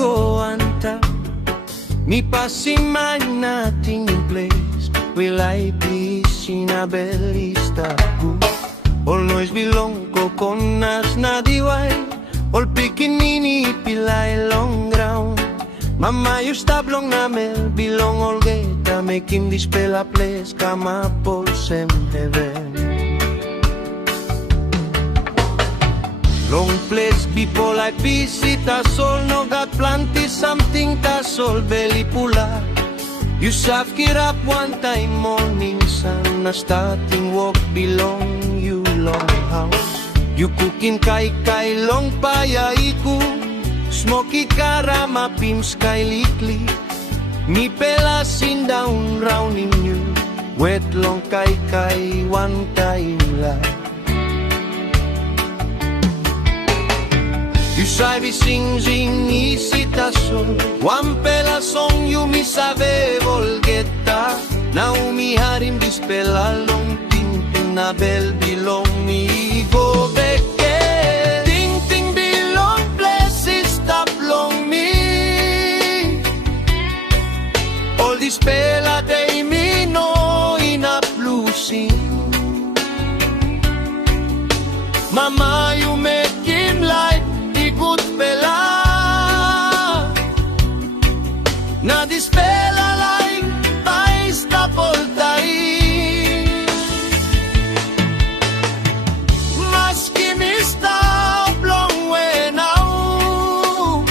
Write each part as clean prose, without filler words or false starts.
go anta. Me passing my nothing in place. Will I be seen a bellista good? All noise belong ko konas na diway. All pikinini pilay long ground. Mama you stablong na mel bilong all geta. Make him dispel a place kama por sem heaven. Long place people like visit a sol. No got plenty something ta sol belly pula. You saf get up one time morning sun. Na starting walk belong you long house. You cooking kai long paya iku. Smoky karama pim sky likli. Me pela sin down round in you. Wet long kai one time life. You sabi sing isita sol. One pela song you mi sabe volgeta. Na umi harim dispela long ting ting na bel bilong mi go beke. Ting ting bilong places stop long me. All dispela day me no ina bluesing. Mama you make him like good pela. Na dispela like ice tapol tayo. Maski mi stop long way now.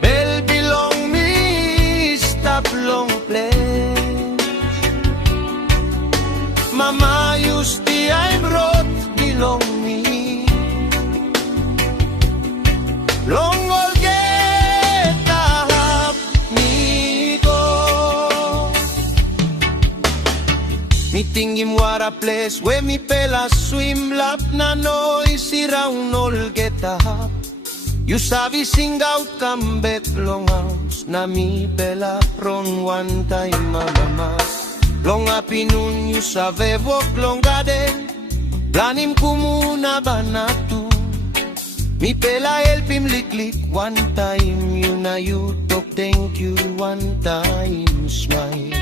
Bel bilong mi stop long place. Mama used the I'm rot bilong me. Long all get up me go. Me think him what a place where me pela swim lap na noisy round all get up. You sabi sing out come back long house. Na mi pela from one time mama. Long apinun you sabe walk long garden. Planim kumuna banatu. Mi pela help him lick one time. You na you talk thank you one time smile.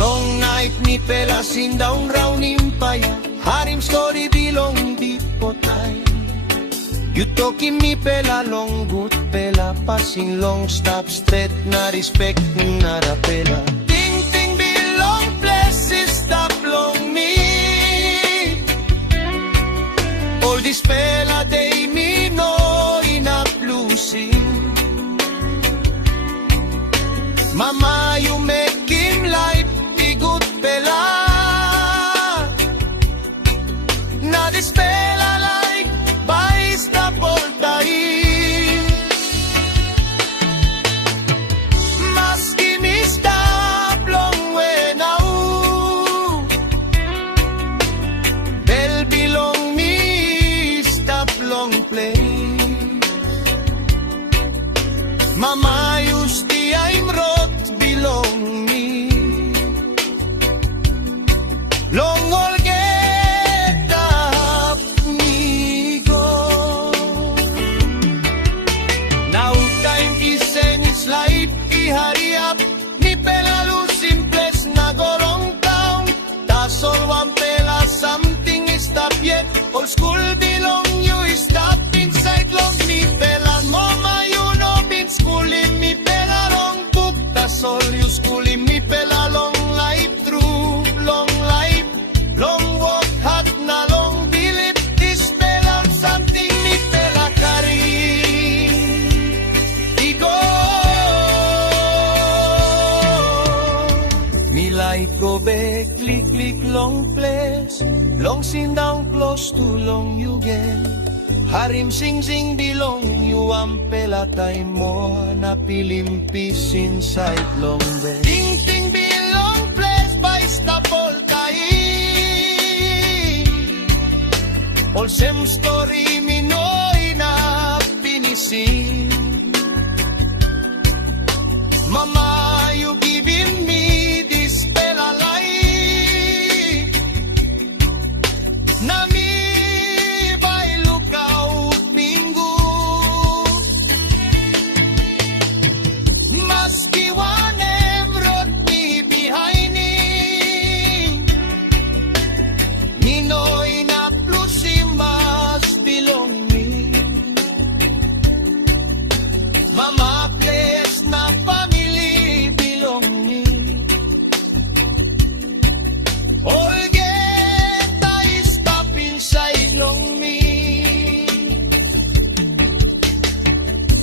Long night mi pela sin down round him paya. Harim story belong deep potay. You talking mi pela long good pela. Passing long stop straight na respect na da pela. Ting ting belong places stop long me. All this pela day me no enough losing. Mama you make him like the good pela. Na this pela like by stop all time. Maski mi stop long way now. Bel belong me long place. Mama used the I'm rot belong me. Long all get up me go. Now time is in its life. Hurry up. Mi pela losing place na go long town. That's all one pela something is stop yet. All school belong you is stop inside long me pela. Mama you know been schooling me pela long book. That's all you schooling me pela long life through long life. Long walk hot na long bilip. This pela something me pela carry. Igo me life go back click long place. Long sin down close to long you get. Harim sing belong you am pela time mo. Na pilim peace inside long bed. Ting ting belong place by stop all tayo. All same story me no ina pinisin. Mama you giving me this pela life. Na mi by lukaw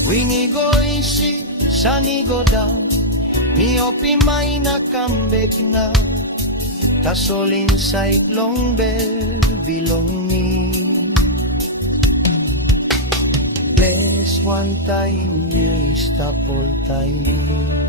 Winigo isi sanigo daw, mi opi may nakambek na, tasol inside long bell belong me. Bless one time, you stop all time.